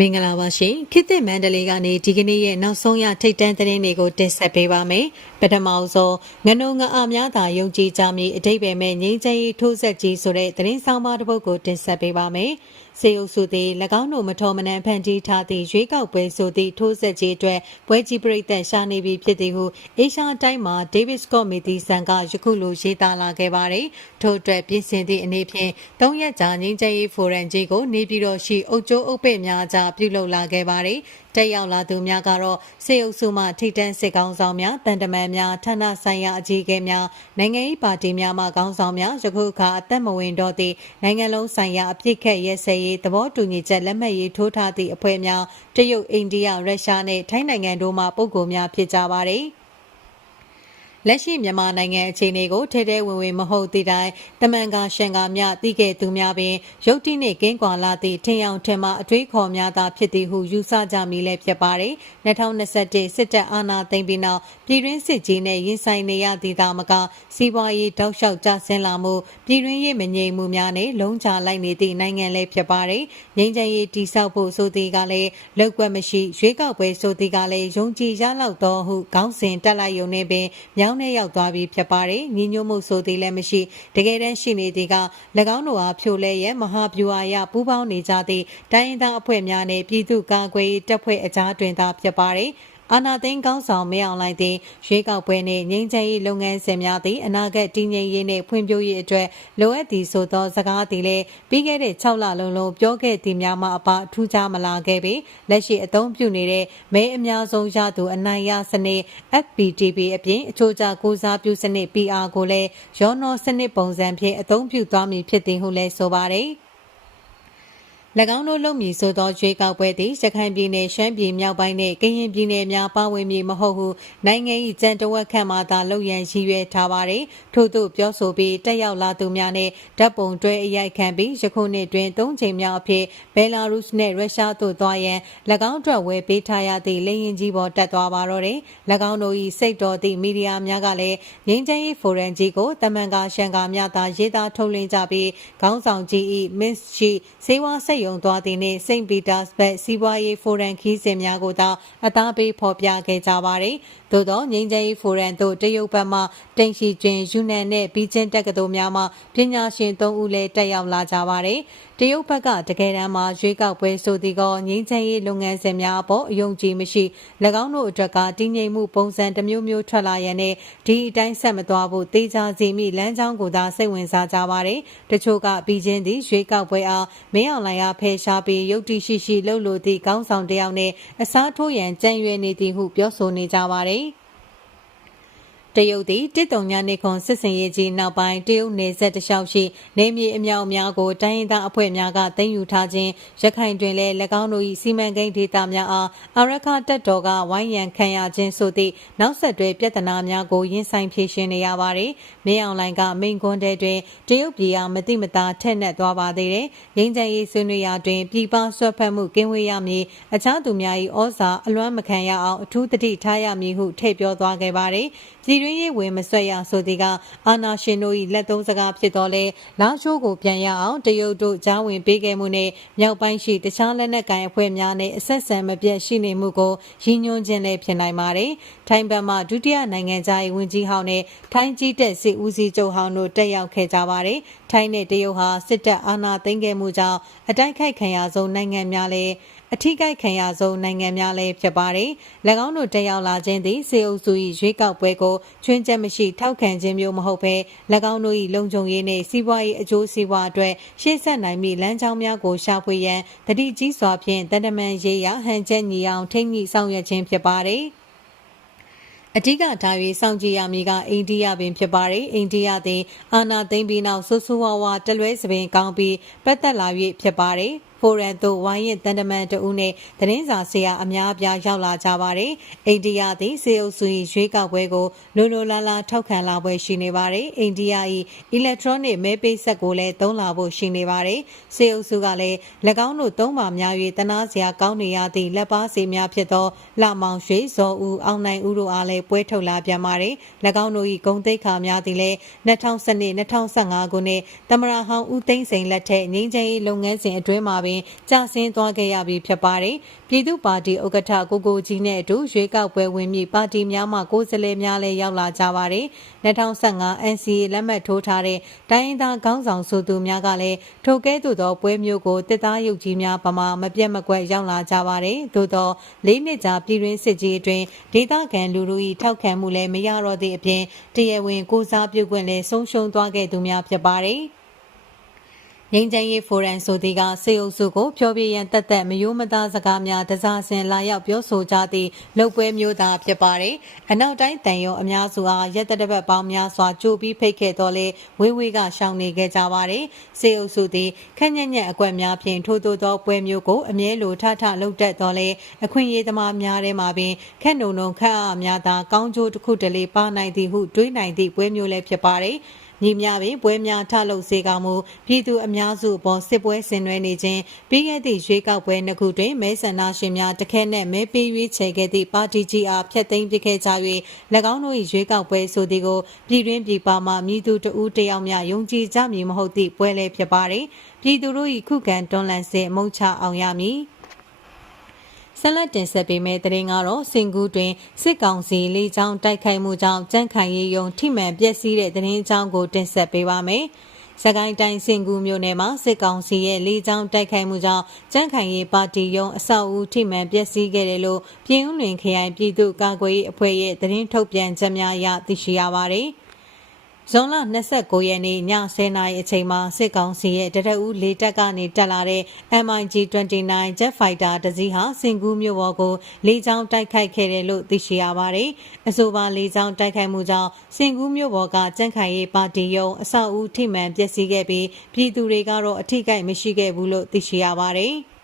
မင်္ဂလာပါရှင်ခေတ်သစ်မန္တလေးကနေဒီကနေ့ရဲ့နောက်ဆုံးရထိတ်တန့်သတင်းတွေကိုတင်ဆက်ပေးပါမယ်ပထမဆုံးငနုံငအများသာယုံကြည်ကြမည်အတိတ်ပဲမဲ့ငင်းချင်ရေးထိုးဆက်ကြီးဆိုတဲ့သတင်းဆောင်ပါတစ်ပုဒ်ကိုတင်ဆက်ပေးပါမယ် စေအုပ်စုသည်၎င်းတို့မတော်မနှံဖန်တီးထားသည့်ရွေးကောက်ပွဲဆိုသည့်ထိုးဆက်ကြီးအတွက်ပွဲကြီးပရိသတ်ရှာနေပြီဖြစ်သည်ဟုအေရှားတိုင်းမှာဒေးဗစ်ကော့မီတီဆန်ကယခုလိုရေးသားလာခဲ့ပါတယ်ထို့အတွက်ပြင်ဆင်သည့်အနေဖြင့်၃ရက်ကြာငင်းချင်ရေးဖိုရမ်ကြီးကိုနေပြည်တော်ရှိအုပ်ချုပ်အုပ်ပဲ့များကြားပြုလုပ်လာခဲ့ပါတယ် တက်ရောက်လာသူများကတော့စေအုပ်စုမှထိတန်းစစ်ကောင်းဆောင်များတန်တမန်များဌာနဆိုင်ရာအကြီးအကဲများနိုင်ငံရေးပါတီများမှခေါင်းဆောင်များယခုအခါအသက်မဝင်တော့သည့်နိုင်ငံလုံးဆိုင်ရာအပြစ်ခတ်ရဲစဲရေးသဘောတူညီချက်လက်မှတ်ရေးထိုးထားသည့်အဖွဲ့များတရုတ်အိန္ဒိယရုရှားနှင့်ထိုင်းနိုင်ငံတို့မှပုဂ္ဂိုလ်များဖြစ်ကြပါသည်။ လက်ရှိမြန်မာနိုင်ငံအခြေအနေကိုထဲထဲဝင်ဝင်မဟုတ်သည့်တိုင်တမန်ကရှန်ကမြတိခဲ့သူများပင်ရုတ်တိနှင့်ကင်းကွာလာသည့်ထင်အောင်ထင်မှအတွေးခေါ်များသာဖြစ်သည်ဟုယူဆကြမိလည်းဖြစ်ပါတယ်2021စစ်တပ်အာဏာသိမ်းပြီးနောက်ပြည်တွင်းစစ်ကြီးနဲ့ရင်ဆိုင်နေရသည်သာမကစီးပွားရေးတောက်လျှောက်ကျဆင်းလာမှုပြည်တွင်းရေးမငြိမ်မှုများနဲ့လုံးချလိုက်နေသည့်နိုင်ငံလည်းဖြစ်ပါတယ်ငြိမ်းချမ်းရေးတိဆောက်ဖို့ဆိုသည်ကလည်းလောက်ွက်မရှိရွေးကောက်ပွဲဆိုသည်ကလည်းယုံကြည်ရလောက်သောဟုခေါင်းစဉ်တက်လိုက်ရုံနဲ့ပင်မြောင်းင်းနဲ့ရောက်သွားပြီးဖြစ်ပါတယ်။ညီညွတ်မှုဆိုသည်လည်းမရှိတကယ်တမ်းရှိနေသည်က၎င်းတို့အားဖြိုလဲရဲ့မဟာဗျူဟာရပူးပေါင်းနေကြသည့်တိုင်းရင်းသားအဖွဲ့များနဲ့ပြည်သူ့ကာကွယ်ရေးတပ်ဖွဲ့အကြားတွင်သာဖြစ်ပါတယ်။ အာနာသိန်းကောင်းဆောင်မဲအောင်လိုက်သည်ရွေးကောက်ပွဲနှင့်ငြိမ်းချမ်းရေးလုပ်ငန်းစဉ်များသည်အနာဂတ်တည်ငြိမ်ရေးနှင့်ဖွံ့ဖြိုးရေးအတွက်လိုအပ်သည်ဆိုသောစကားသည်လည်းပြီးခဲ့တဲ့6လလုံးလုံးပြောခဲ့သည်များမှအပထူးခြားမလာခဲ့ပေလက်ရှိအသုံးပြုနေတဲ့မဲအများဆုံးရသူအနိုင်ရစနစ် FPTP အပြင်အချို့ကြကိုစားပြုစနစ် PR ကိုလည်းရောနောစနစ်ပုံစံဖြင့်အသုံးပြုသွားမည်ဖြစ်သည်ဟုလည်းဆိုပါတယ်။၎ င်းတို့လုပ်မည်ဆိုသောရွေးကောက်ပွဲသည်ရခိုင်ပြည်နယ်ရှမ်းပြည်မြောက်ပိုင်းနှင့်ကရင်ပြည်နယ်များပါဝင်မည်မဟုတ်ဟုနိုင်ငံ၏ကြံတဝက်ခန့်မှသာလုပ်ရန်ရည်ရွယ်ထားပါသည်ထို့သို့ပြောဆိုပြီးတက်ရောက်လာသူများနှင့်ဓာတ်ပုံတွဲအရိုက်ခံပြီးယခုနှစ်တွင်၃ချိန်မြောက်အဖြစ်ဘယ်လာရုစ်နှင့်ရုရှားသို့သွားရန်၎င်းအတွက်ဝယ်ပေးထားရသည့်လေရင်ကြီးပေါ်တက်သွားပါတော့တယ်၎င်းတို့၏စိတ်တော်သည့်မီဒီယာများကလည်းငင်းချမ်းရေးဖိုရမ်ကြီးကိုတမန်ကာရှန်ကာများသာရေးသားထုတ်လင်းကြပြီးခေါင်းဆောင်ကြီး၏မစ်ရှိစေဝါစိတ်ယုံသွားသည်နှင့်စိန့်ပီတာစဘတ်စီးပွားရေးဖိုရမ်ခီးစဉ်များကိုသာအသားပေးဖော်ပြခဲ့ကြပါသည်။သို့သောငြိမ်းချမ်းရေးဖိုရမ်သို့တရုတ်ဘက်မှတင်ရှိခြင်းယူနန်နှင့်ပြီးချင်းတက္ကသိုလ်များမှပညာရှင်၃ဦးလည်းတက်ရောက်လာကြပါသည်။တရုတ်ဘက်ကတကယ်တမ်းမှာရွေးကောက်ပွဲဆိုသည်ကငြိမ်းချမ်းရေးလုပ်ငန်းစဉ်များအပေါ်အယုံကြည်မရှိ၎င်းတို့အတွက်ကတည်ငြိမ်မှုပုံစံတစ်မျိုးမျိုးထွက်လာရန်နဲ့ဒီအတိုင်းဆက်မသွားဖို့တေချာစီမိလမ်းကြောင်းကိုသာစိတ်ဝင်စားကြပါတယ်။တချို့ကပြီးချင်းသည်ရွေးကောက်ပွဲအားမင်းအောင်လှိုင်အားဖယ်ရှားပြီးရုတ်တိရှိရှိလှုပ်လို့သည့်ကောင်းဆောင်တယောက်နဲ့အစားထိုးရန်ကြံရွယ်နေသည်ဟုပြောဆိုနေကြပါတယ်။ တရုတ်သည်တစ်တုံညာနေခွန်စစ်စင်ရေးကြီးနောက်ပိုင်းတရုတ်နေဆက်တလျှောက်ရှိနေမြေအမြောက်အများကိုတိုင်းရင်းသားအဖွဲ့များကသိမ်းယူထားခြင်းရခိုင်တွင်လည်း၎င်းတို့၏စီမံကိန်းဒေသများအားအရခတပ်တော်ကဝိုင်းရန်ခံရခြင်းဆိုသည့်နောက်ဆက်တွဲပြဿနာများကိုရင်ဆိုင်ဖြေရှင်းနေရပါသည်။မင်းအောင်လှိုင်ကမိန်ကွန်းတဲ့တွင်တရုတ်ပြည်အားမတိမတာထက်နှက်သွားပါသေးတယ်။ရင်းချမ်းရေးဆွေးနွေးရာတွင်ပြည်ပဆွတ်ဖက်မှုကင်းဝေးရမည်အခြားသူများ၏ဩဇာအလွမ်းမခံရအောင်အထူးတတိထားရမည်ဟုထည့်ပြောသွားခဲ့ပါတယ်။ပြည်တွင်းရေးဝင်မဆွတ်ရဆိုသည်ကအာနာရှင်တို့၏လက်သုံးစကားဖြစ်တော်လဲလာရှိုးကိုပြန်ရအောင်တရုတ်တို့ကြားဝင်ပေးခဲ့မှုနဲ့မြောက်ပိုင်းရှိတခြားလက်နက်ကိုင်အဖွဲ့များနဲ့အဆက်ဆံမပြတ်ရှိနေမှုကိုရည်ညွှန်းခြင်းလည်းဖြစ်နိုင်ပါတယ်။ထိုင်းဘက်မှဒုတိယနိုင်ငံသား၏ဝန်ကြီးဟောင်းနဲ့ထိုင်းကြီးတက်စစ်ဦးစီးချုပ်ဟောင်းတို့တက်ရောက်ခဲ့ကြပါတယ်။ထိုင်းနဲ့တရုတ်ဟာစစ်တပ်အာဏာသိမ်းခဲ့မှုကြောင့်အတိုက်ခိုက်ခံရဆုံးနိုင်ငံများလည်း အထိကိခံရဆုံးနိုင်ငံများလည်းဖြစ်ပါတယ်။၎င်းတို့တက်ရောက်လာခြင်းသည်စေအုပ်စု၏ရွေးကောက်ပွဲကိုချွင်းချက်မရှိထောက်ခံခြင်းမျိုးမဟုတ်ဘဲ၎င်းတို့၏လုံခြုံရေးနှင့်စီးပွားရေးအကျိုးစီးပွားအတွက်ရှေ့ဆက်နိုင်မည့်လမ်းကြောင်းများကိုရှာဖွေရန်တတိကြီးစွာဖြင့်တန်တမန်ရေးရဟန်ချက်ညီအောင်ထိန်းညှိဆောင်ရွက်ခြင်းဖြစ်ပါတယ်။အဓိကဒါ၍စောင့်ကြည့်ရမည်ကအိန္ဒိယပင်ဖြစ်ပါတယ်အိန္ဒိယသည်အာနာသိမ့်ပြီးနောက်ဆူဆူဝါဝါတလွဲစပင်ကောင်းပြီးပတ်သက်လာ၍ဖြစ်ပါတယ် ဖိုရန်သို့ဝိုင်းရင်တန်တမန်တဦးနဲ့သတင်းစာဆရာအများအပြားရောက်လာကြပါတယ်။အိန္ဒိယသည်စေအုပ်စု၏ရွေးကောက်ပွဲကိုလိုလိုလားလားထောက်ခံလာပွဲရှိနေပါတယ်။အိန္ဒိယ၏အီလက်ထရောနစ်မဲပေးဆက်ကိုလည်းသုံးလာဖို့ရှိနေပါတယ်။စေအုပ်စုကလည်း၎င်းတို့သုံးပါများ၍တနာစရာကောင်းနေရသည့်လက်ပါစီများဖြစ်သောလာမောင်ရွှေဇော်ဦးအောင်နိုင်ဦးတို့အားလည်းပွဲထုတ်လာပြန်ပါတယ်။၎င်းတို့၏ဂုံတိတ်ခါများသည်လည်း2012 2015ခုနှစ်သမရဟောင်းဦးသိန်းစိန်လက်ထက်ငင်းချင်းလုပ်ငန်းစဉ်အတွင်းမှာပင်င်ကြာဆင်းသွားခဲ့ရပြီဖြစ်ပါတယ်။ပြည်သူ့ပါတီဥက္ကဋ္ဌကိုကိုကြီးနဲ့အတူရွေးကောက်ပွဲဝင်ပြီးပါတီများမှကိုယ်စားလှယ်များလည်းရောက်လာကြပါတယ်။2015 NCA လက်မှတ်ထိုးထားတဲ့တိုင်းရင်းသားခေါင်းဆောင်ဆိုသူများကလည်းထိုကဲ့သို့သောပွဲမျိုးကိုတစ်သားရုပ်ကြီးများပမာမပြတ်မကွက်ရောက်လာကြပါတယ်။သို့သောလေးနှစ်ကြာပြည်တွင်းစစ်ကြီးအတွင်းဒေသခံလူလူ၏ထောက်ခံမှုလည်းမရတော့သည့်အပြင်တရားဝင်ကိုစားပြုခွင့်လည်းဆုံးရှုံးသွားခဲ့သူများဖြစ်ပါတယ်။ ငင်းချင်ရေးဖိုရမ်ဆိုသည်ကစေအုပ်စုကိုဖြောပြရန်တက်သက်မယိုးမသားစကားများတစားစင်လာရောက်ပြောဆိုကြသည့်လုပ်ပွဲမျိုးသားဖြစ်ပါတယ်။အနောက်တိုင်းတန်ရုံအများစုအားရက်တတပတ်ပေါင်းများစွာကြိုပြီးဖိတ်ခဲ့တော်လဲဝေးဝေးကရှောင်နေခဲ့ကြပါတယ်။စေအုပ်စုသည်ခက်ညက်ညက်အကွက်များဖြင့်ထိုးထိုးသောပွဲမျိုးကိုအမြဲလိုထထလုပ်တတ်တော်လဲအခွင့်အရေးသမားများထဲမှာပင်ခက်နုံနုံခက်အားများသာကောင်းကျိုးတစ်ခုတလေပါနိုင်သည်ဟုတွေးနိုင်သည့်ပွဲမျိုးလည်းဖြစ်ပါတယ်။ ညီမြပင်ပွဲများထလုပ်စေကမူပြည်သူအများစုအပေါ်စစ်ပွဲဆင်နွှဲနေခြင်းပြီးခဲ့သည့်ရွေးကောက်ပွဲနှစ်ခုတွင်မဲဆန္ဒရှင်များတခဲနဲ့မဲပေးရွေးချယ်ခဲ့သည့်ပါတီကြီးအားဖျက်သိမ်းပစ်ခဲ့ကြ၍၎င်းတို့၏ရွေးကောက်ပွဲဆိုသည်ကိုပြည်တွင်းပြည်ပမှမြည်သူတဦးတယောက်များယုံကြည်ကြမည်မဟုတ်သည့်ပွဲလည်းဖြစ်ပါသည်ပြည်သူတို့၏ခုခံတွန်းလှန်စေအမုန်းချအောင်ရမည် ဆက်လက်တင်ဆက်ပေးမယ့်သတင်းကတော့စင်ကူးတွင်စစ်ကောင်စီလေကြောင်းတိုက်ခိုက်မှုကြောင့်ကြန့်ခိုင်ရေးယုံထိမှန်ပျက်စီးတဲ့သတင်းအကြောင်းကိုတင်ဆက်ပေးပါမယ်။စကိုင်းတိုင်းစင်ကူးမြို့နယ်မှာစစ်ကောင်စီရဲ့လေကြောင်းတိုက်ခိုက်မှုကြောင့်ကြန့်ခိုင်ရေးပါတီယုံအဆောက်အဦထိမှန်ပျက်စီးခဲ့တယ်လို့ပြည်ဦးလွင်ခရိုင်ပြည်သူ့ကာကွယ်ရေးအဖွဲ့ရဲ့သတင်းထုတ်ပြန်ချက်များအရသိရှိရပါတယ်။ ဇွန်လ29ရက်နေ့ည10:00နာရီအချိန်မှာစစ်ကောင်စီရဲ့တရက်ဦးလေတပ်ကနေတက်လာတဲ့ MiG-29 Jet Fighter တစ်စီးဟာစင်ကူးမြို့ပေါ်ကိုလေကြောင်းတိုက်ခိုက်ခဲ့တယ်လို့သိရှိရပါတယ်။အဆိုပါလေကြောင်းတိုက်ခိုက်မှုကြောင့်စင်ကူးမြို့ပေါ်ကကြန့်ခိုင်ရေးပါတီယုံအဆောက်အဦထိမှန်ပျက်စီးခဲ့ပြီးပြည်သူတွေကတော့အထိကိမရှိခဲ့ဘူးလို့သိရှိရပါတယ်။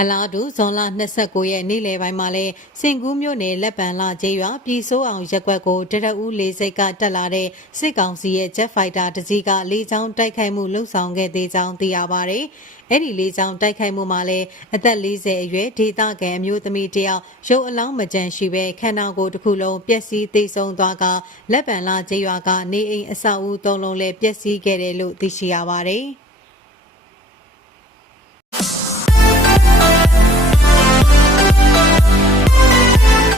အလားတူဇွန်လ29ရက်နေ့လယ်ပိုင်းမှာလဲစင်ကူးမြို့နယ်လက်ပံလာကျေးရွာပြည်စိုးအောင်ရက်ကွက်ကိုတရအူးလေးစိတ်ကတက်လာတဲ့စစ်ကောင်စီရဲ့ Jet Fighter တစ်စီးကလေကြောင်းတိုက်ခိုက်မှုလှုပ်ဆောင်ခဲ့သေးကြောင်းသိရပါတယ်။အဲ့ဒီလေကြောင်းတိုက်ခိုက်မှုမှာလဲအသက်40အရွယ်ဒေသခံအမျိုးသမီးတယောက်ရုပ်အလောင်းမကြမ်းရှိပဲခန္ဓာကိုယ်တစ်ခုလုံးပျက်စီးသိဆုံးသွားကလက်ပံလာကျေးရွာကနေအိမ်အဆောက်အဦသုံးလုံးလဲပျက်စီးခဲ့တယ်လို့သိရှိရပါတယ်။